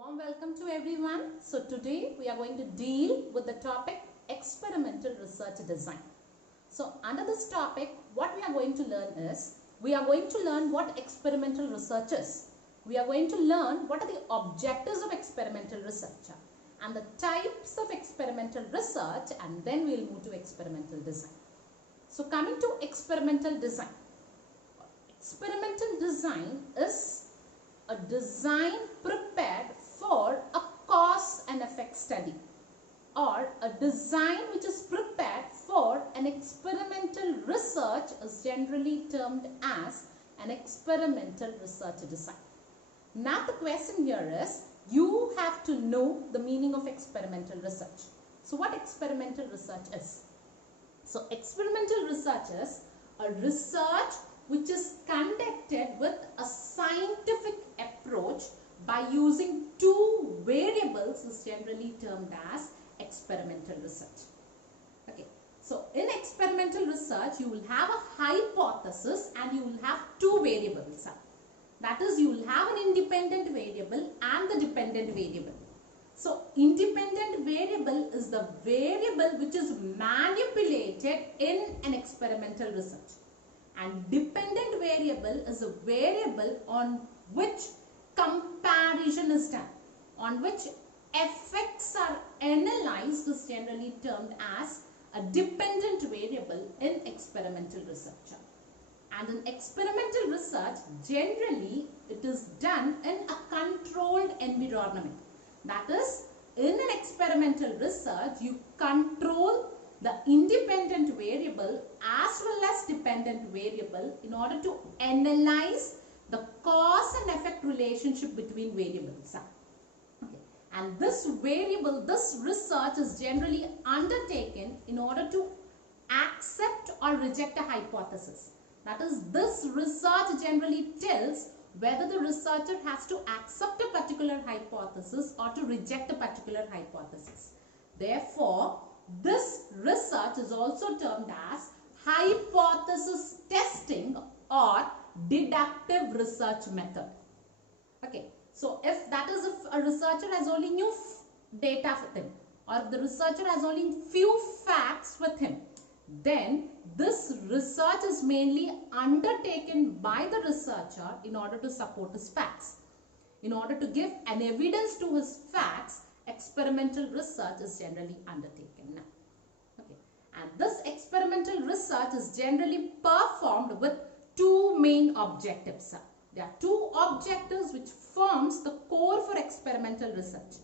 Warm welcome to everyone. So today we are going to deal with the topic experimental research design. So under this topic, what we are going to learn is, we are going to learn what experimental research is. We are going to learn what are the objectives of experimental research and the types of experimental research, and then we will move to experimental design. So coming to experimental design. Experimental design is a design prepared for a cause and effect study, or a design which is prepared for an experimental research is generally termed as an experimental research design. Now the question here is, you have to know the meaning of experimental research. So what experimental research is? So experimental research is a research which is conducted with a scientific approach by using two variables is generally termed as experimental research. Okay, so in experimental research you will have a hypothesis and you will have two variables. That is, you will have an independent variable and the dependent variable. So independent variable is the variable which is manipulated in an experimental research, and dependent variable is a variable on which comparison is done, on which effects are analyzed, is generally termed as a dependent variable in experimental research. And in experimental research, generally it is done in a controlled environment. That is, in an experimental research, you control the independent variable as well as dependent variable in order to analyze the cause and effect relationship between variables. Okay. And this variable, this research is generally undertaken in order to accept or reject a hypothesis. That is, this research generally tells whether the researcher has to accept a particular hypothesis or to reject a particular hypothesis. Therefore, this research is also termed as hypothesis testing or deductive research method. Okay, so if a researcher has only new data with him, or if the researcher has only few facts with him, then this research is mainly undertaken by the researcher in order to support his facts. In order to give an evidence to his facts, experimental research is generally undertaken. Okay. And this experimental research is generally performed with two main objectives. There are two objectives which forms the core for experimental research.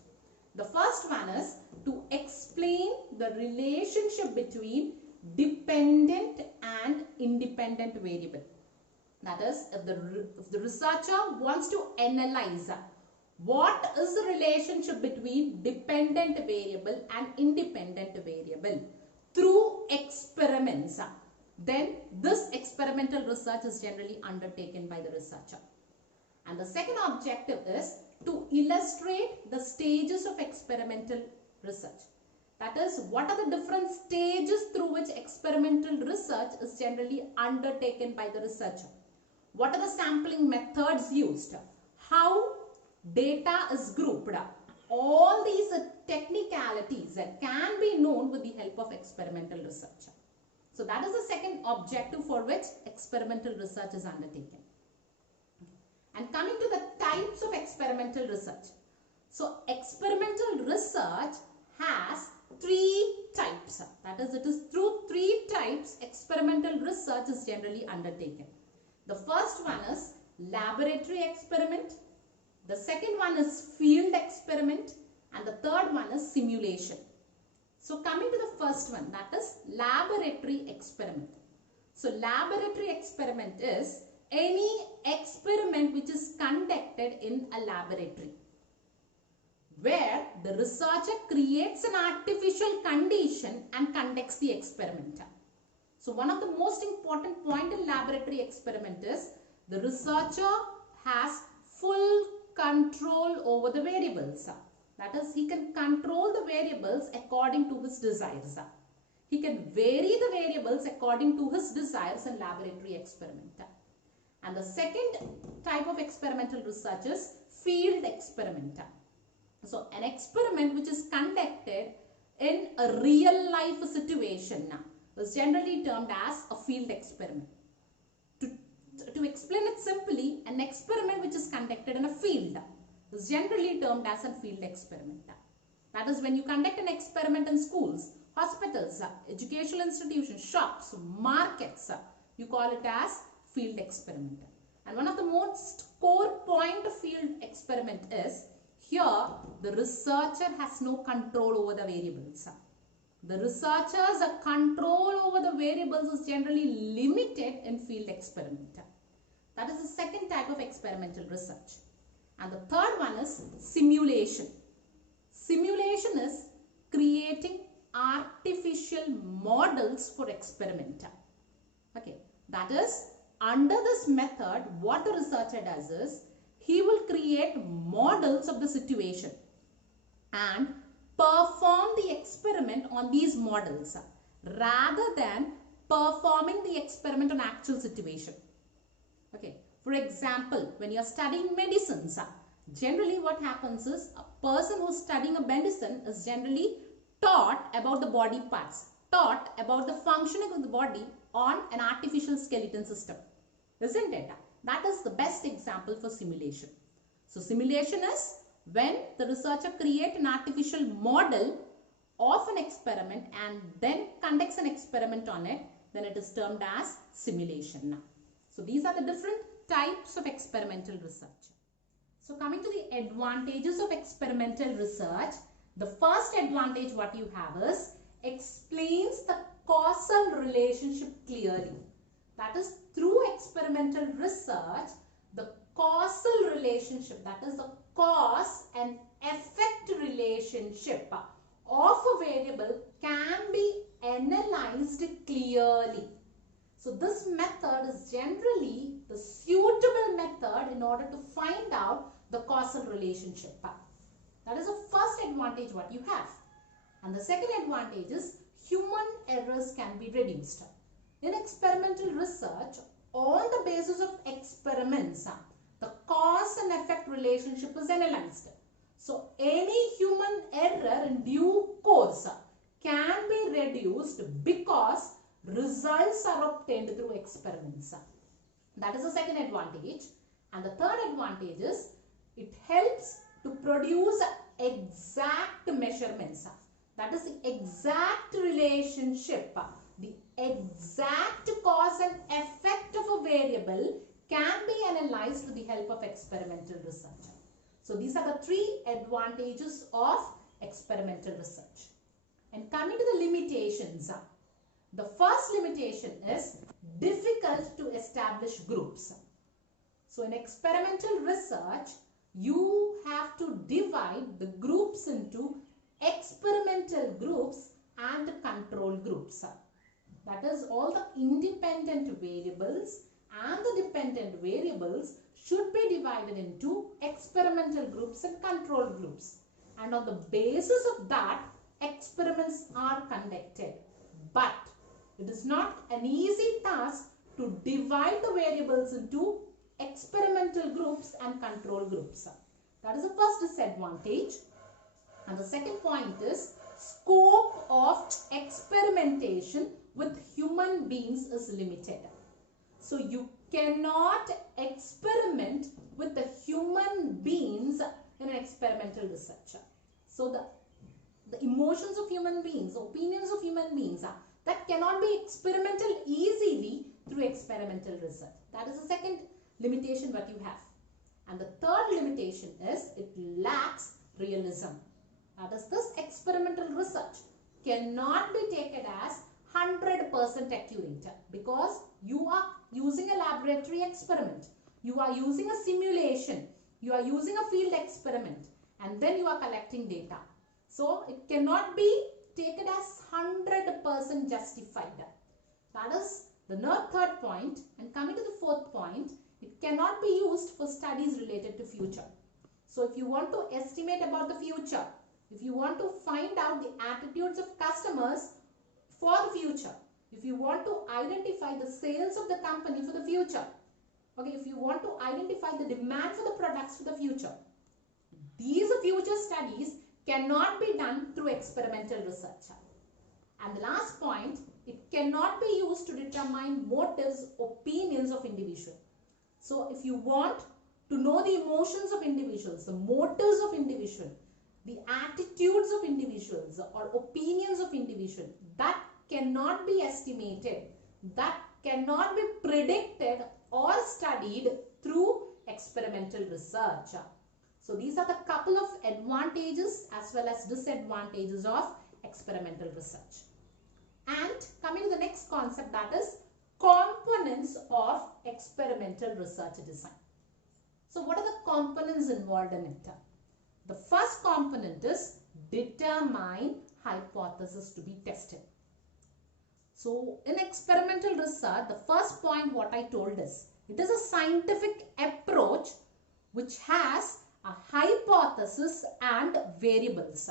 The first one is to explain the relationship between dependent and independent variable. That is, if the researcher wants to analyze what is the relationship between dependent variable and independent variable through experiments, then this experimental research is generally undertaken by the researcher. And the second objective is to illustrate the stages of experimental research. That is, what are the different stages through which experimental research is generally undertaken by the researcher? What are the sampling methods used? How data is grouped? All these technicalities can be known with the help of experimental research. So that is the second objective for which experimental research is undertaken. And coming to the types of experimental research. So experimental research has three types. That is, it is through three types experimental research is generally undertaken. The first one is laboratory experiment. The second one is field experiment. And the third one is simulation. So coming to the first one, that is laboratory experiment. So laboratory experiment is any experiment which is conducted in a laboratory, where the researcher creates an artificial condition and conducts the experiment. So one of the most important point in laboratory experiment is the researcher has full control over the variables. That is, he can control the variables according to his desires. He can vary the variables according to his desires in laboratory experiment. And the second type of experimental research is field experiment. So an experiment which is conducted in a real life situation is generally termed as a field experiment. To explain it simply, an experiment which is conducted in a field is generally termed as a field experiment. That is, when you conduct an experiment in schools, hospitals, educational institutions, shops, markets, you call it as field experiment. And one of the most core point of field experiment is, here the researcher has no control over the variables. The researcher's control over the variables is generally limited in field experiment. That is the second type of experimental research. And the third one is simulation. Simulation is creating artificial models for experiment. Okay, that is, under this method, what the researcher does is, he will create models of the situation and perform the experiment on these models rather than performing the experiment on actual situation. Okay, for example, when you are studying medicines, generally what happens is, a person who is studying a medicine is generally taught about the body parts, taught about the functioning of the body on an artificial skeleton system, isn't it? That is the best example for simulation. So simulation is when the researcher creates an artificial model of an experiment and then conducts an experiment on it, then it is termed as simulation. So these are the different types of experimental research. So coming to the advantages of experimental research, the first advantage what you have is, explains the causal relationship clearly. That is, through experimental research, the causal relationship, that is the cause and effect relationship of a variable, can be analyzed clearly. So this method is generally the suitable method in order to find out the causal relationship. That is the first advantage what you have. And the second advantage is, human errors can be reduced. In experimental research, on the basis of experiments, the cause and effect relationship is analyzed. So any human error in due course can be reduced because results are obtained through experiments. That is the second advantage. And the third advantage is, it helps to produce exact measurements. That is the exact relationship. The exact cause and effect of a variable can be analyzed with the help of experimental research. So these are the three advantages of experimental research. And coming to the limitations, the first limitation is difficult to establish groups. So in experimental research, you have to divide the groups into experimental groups and control groups. That is, all the independent variables and the dependent variables should be divided into experimental groups and control groups. And on the basis of that, experiments are conducted. But it is not an easy task to divide the variables into experimental groups and control groups. That is the first disadvantage. And the second point is, scope of experimentation with human beings is limited. So you cannot experiment with the human beings in an experimental research. So the emotions of human beings, opinions of human beings, that cannot be experimental easily through experimental research. That is the second limitation what you have. And the third limitation is, it lacks realism. That is, this experimental research cannot be taken as 100% accurate, because you are using a laboratory experiment, you are using a simulation, you are using a field experiment, and then you are collecting data. So it cannot be taken as 100% justified. That is the third point. And coming to the fourth point, it cannot be used for studies related to future. So if you want to estimate about the future, if you want to find out the attitudes of customers for the future, if you want to identify the sales of the company for the future, okay, if you want to identify the demand for the products for the future, These future studies cannot be done through experimental research. And the last point, it cannot be used to determine motives, opinions of individuals. So if you want to know the emotions of individuals, the motives of individuals, the attitudes of individuals or opinions of individuals, that cannot be estimated, that cannot be predicted or studied through experimental research. So these are the couple of advantages as well as disadvantages of experimental research. And coming to the next concept, that is components of experimental research design. So what are the components involved in it? The first component is determine hypothesis to be tested. So in experimental research, the first point what I told is, it is a scientific approach which has a hypothesis and variables,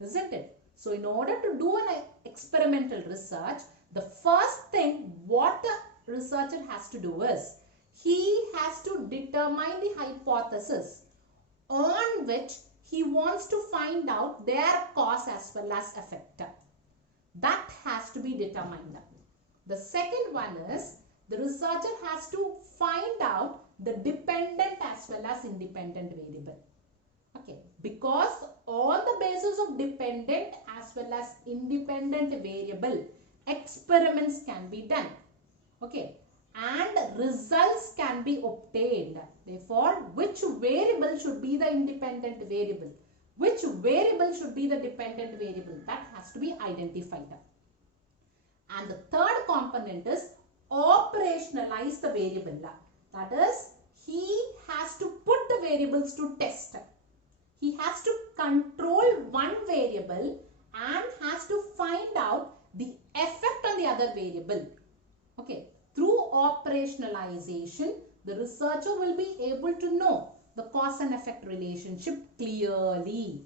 isn't it? So in order to do an experimental research, the first thing what a researcher has to do is, he has to determine the hypothesis on which he wants to find out their cause as well as effect. That has to be determined. The second one is, the researcher has to find out the dependent as well as independent variable. Okay, because on the basis of dependent as well as independent variable, experiments can be done. Okay, and results can be obtained. Therefore, which variable should be the independent variable? Which variable should be the dependent variable? That has to be identified. And the third component is operationalize the variable. That is, he has to put the variables to test. He has to control one variable and has to find out the effect on the other variable. Okay, through operationalization, the researcher will be able to know the cause and effect relationship clearly.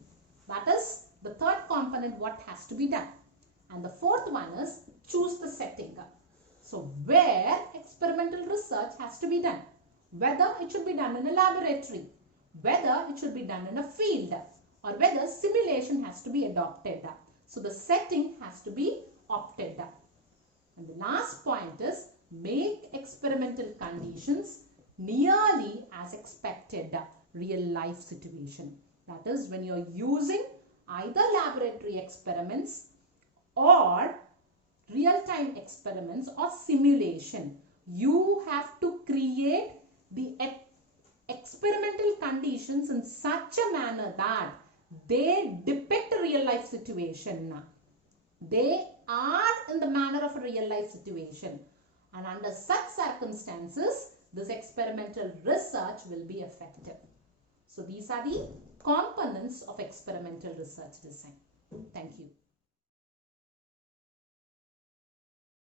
That is the third component what has to be done. And the fourth one is choose the setting. So where experimental research has to be done, whether it should be done in a laboratory, whether it should be done in a field, or whether simulation has to be adopted. So the setting has to be opted. And the last point is make experimental conditions nearly as expected real life situation. That is, when you are using either laboratory experiments or real-time experiments or simulation, you have to create the experimental conditions in such a manner that they depict a real life situation. They are in the manner of a real life situation, and under such circumstances this experimental research will be effective. So these are the components of experimental research design. Thank you.